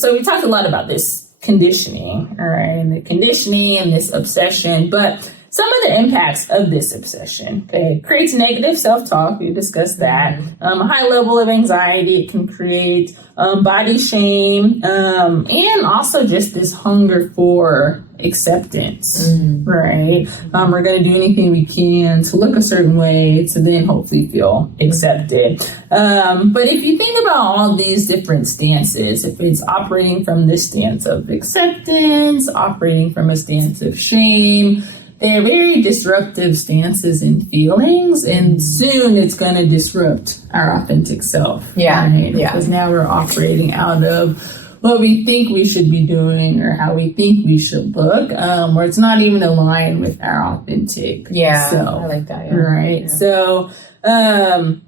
so we talked a lot about this conditioning, all right, and the conditioning and this obsession, but some of the impacts of this obsession, okay, it creates negative self-talk. We discussed that. A high level of anxiety. It can create body shame, and also just this hunger for acceptance, right? We're going to do anything we can to look a certain way to then hopefully feel accepted. But if you think about all these different stances, if it's operating from this stance of acceptance, operating from a stance of shame, they're very disruptive stances and feelings, and soon it's going to disrupt our authentic self. Right? Because now we're operating out of what we think we should be doing or how we think we should look, where it's not even aligned with our authentic self. I like that. Right. So I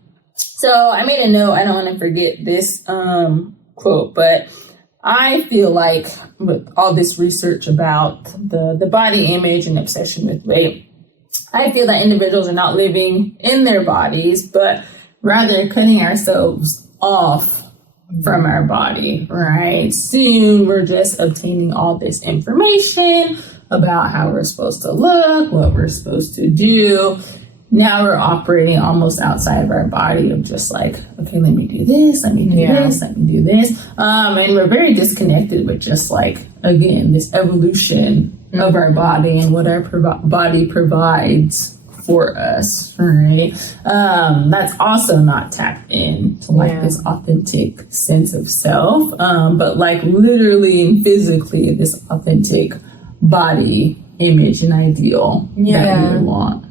made a note. I don't want to forget this quote, but I feel like with all this research about the body image and obsession with weight, I feel that individuals are not living in their bodies, but rather cutting ourselves off from our body, right? Soon we're just obtaining all this information about how we're supposed to look, what we're supposed to do. Now we're operating almost outside of our body of just like, okay, let me do this, let me do this, let me do this. And we're very disconnected with just like, again, this evolution of our body and what our body provides for us, right? That's also not tapped into like this authentic sense of self, but like literally and physically this authentic body image and ideal that we want.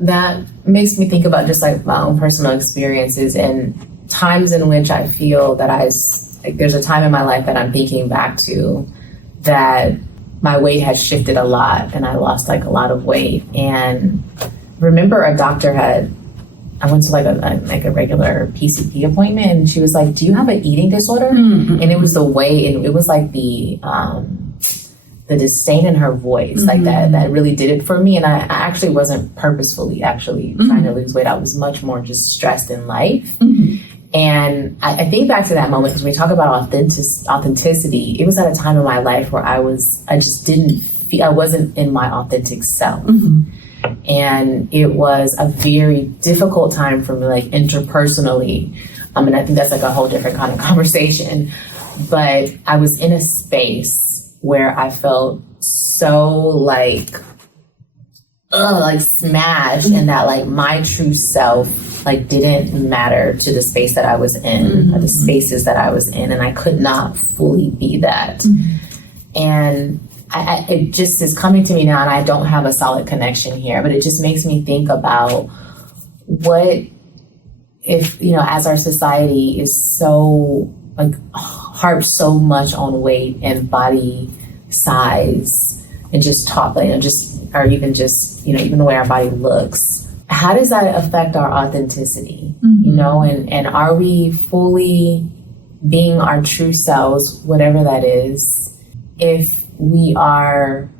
That makes me think about just like my own personal experiences and times in which I feel that there's a time in my life that I'm thinking back to that my weight has shifted a lot and I lost like a lot of weight. And remember I went to like a regular PCP appointment and she was like, do you have an eating disorder? And it was the way, it was like the disdain in her voice, like that really did it for me. And I actually wasn't purposefully trying to lose weight. I was much more just stressed in life. And I think back to that moment because when we talk about authenticity, it was at a time in my life where I wasn't in my authentic self. And it was a very difficult time for me, like interpersonally. And I think that's like a whole different kind of conversation. But I was in a space where I felt so like smashed and that like my true self like didn't matter to the space that I was in, or the spaces that I was in, and I could not fully be that. And it just is coming to me now, and I don't have a solid connection here, but it just makes me think about what if, as our society is so like harps so much on weight and body size and just or even the way our body looks, how does that affect our authenticity? And are we fully being our true selves, whatever that is, if we are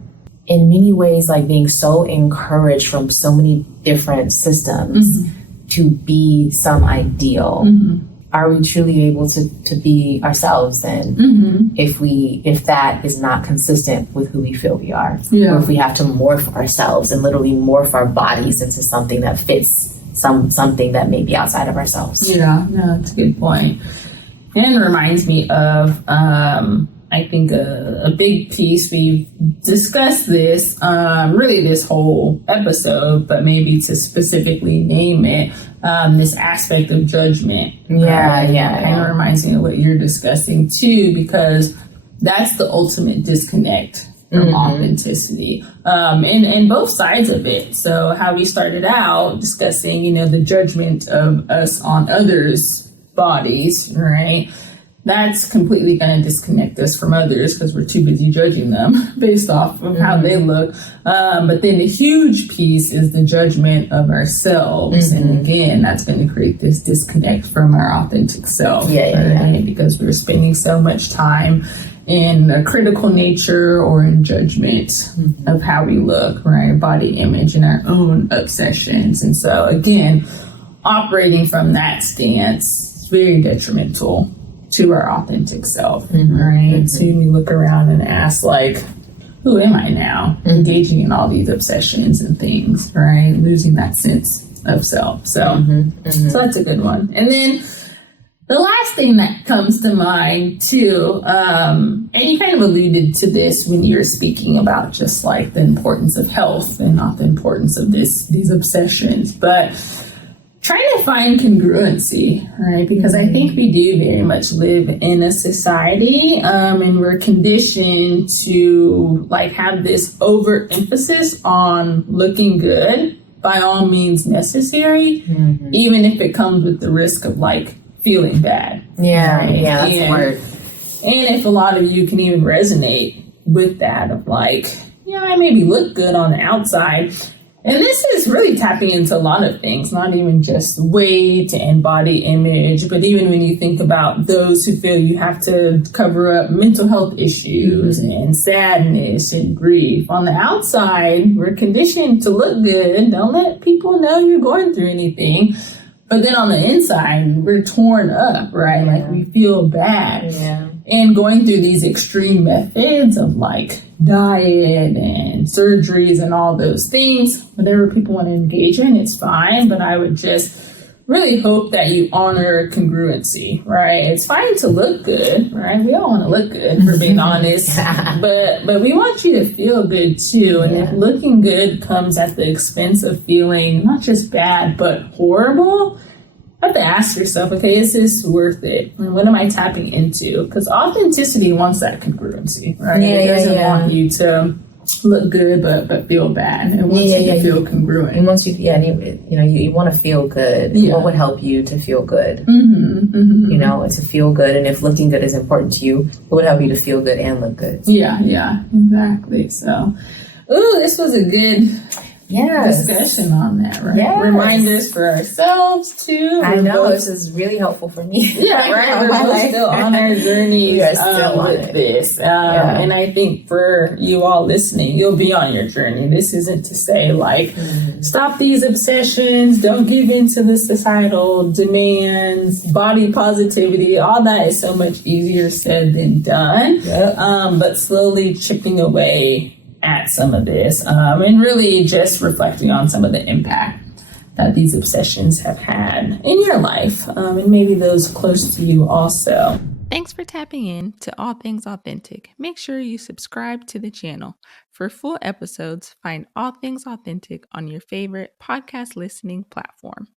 in many ways like being so encouraged from so many different systems to be some ideal? Are we truly able to be ourselves then if that is not consistent with who we feel we are? Or if we have to morph ourselves and literally morph our bodies into something that fits something that may be outside of ourselves? That's a good point. And it reminds me of I think a big piece, we've discussed this really this whole episode, but maybe to specifically name it, this aspect of judgment. Kind of reminds me of what you're discussing too, because that's the ultimate disconnect from authenticity, and both sides of it. So how we started out discussing, the judgment of us on others' bodies, right? That's completely going to disconnect us from others because we're too busy judging them based off of how they look. But then the huge piece is the judgment of ourselves. And again, that's going to create this disconnect from our authentic self. Because we're spending so much time in a critical nature or in judgment of how we look, right? Body image and our own obsessions. And so again, operating from that stance is very detrimental to our authentic self, Mm-hmm. right? Mm-hmm. So when you look around and ask, like, who am I now? Mm-hmm. Engaging in all these obsessions and things, right? Losing that sense of self. So, so that's a good one. And then the last thing that comes to mind too, and you kind of alluded to this when you were speaking about just like the importance of health and not the importance of these obsessions, but trying to find congruency, right? Because I think we do very much live in a society, and we're conditioned to like have this overemphasis on looking good by all means necessary, even if it comes with the risk of like feeling bad. Yeah, right? yeah, that's a word. And if a lot of you can even resonate with that of like, I maybe look good on the outside. And this is really tapping into a lot of things, not even just weight and body image, but even when you think about those who feel you have to cover up mental health issues and sadness and grief. On the outside, we're conditioned to look good. Don't let people know you're going through anything. But then on the inside, we're torn up, right? Yeah. Like we feel bad. Yeah. And going through these extreme methods of like diet and surgeries and all those things, whatever people want to engage in, it's fine. But I would just really hope that you honor congruency, right? It's fine to look good, right? We all want to look good, for being honest. But we want you to feel good too. And if looking good comes at the expense of feeling not just bad, but horrible, you have to ask yourself, okay, is this worth it? And what am I tapping into? Because authenticity wants that congruency, right? It doesn't want you to look good but feel bad. It wants you to feel congruent. And once you want to feel good. Yeah. What would help you to feel good? Mm-hmm. You know, to feel good. And if looking good is important to you, what would help you to feel good and look good? Yeah, exactly. So, this was a good discussion on that, right? Yes. Reminders for ourselves too. I know this is really helpful for me. Yeah, right. We're both still on our journeys We are still on with it. this. And I think for you all listening, you'll be on your journey. This isn't to say like, stop these obsessions, don't give in to the societal demands, body positivity. All that is so much easier said than done. Yep. But slowly chipping away at some of this, and really just reflecting on some of the impact that these obsessions have had in your life, and maybe those close to you also. Thanks for tapping in to All Things Authentic. Make sure you subscribe to the channel. For full episodes, find All Things Authentic on your favorite podcast listening platform.